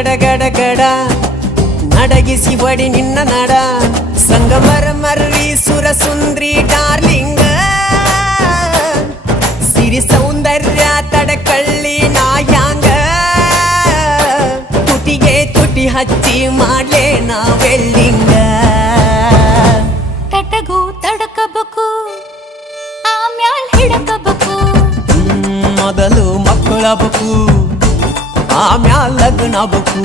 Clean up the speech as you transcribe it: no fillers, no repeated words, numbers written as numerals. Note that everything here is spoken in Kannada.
ಗಡ ಗಡ ಗಡ ನಡಗಿಸಿ ಒಡಿ ನಿನ್ನ ನಡ ಸಂಗಮರ ಮರ್ರಿ ಸುರ ಸುಂದ್ರಿ ಡಾರ್ಲಿಂಗ ಸಿರಿ ಸೌಂದರ್ಯ ತಡಕಳ್ಳಿ ನಾಯಾಂಗ ತುಟಿಗೆ ತುಟಿ ಹಚ್ಚಿ ಮಾಡ್ಲೇ ನಾವೆಲ್ಲಿಂಗ ತಟಗೂ ತಡಕಬೇಕು ಆಮ್ಯಾಲ್ ಹಿಡಕಬೇಕು ಮೊದಲು ಮಕ್ಕಳಬೇಕು ಆಮ್ಯಾಲ ಲಗ್ನಬೇಕು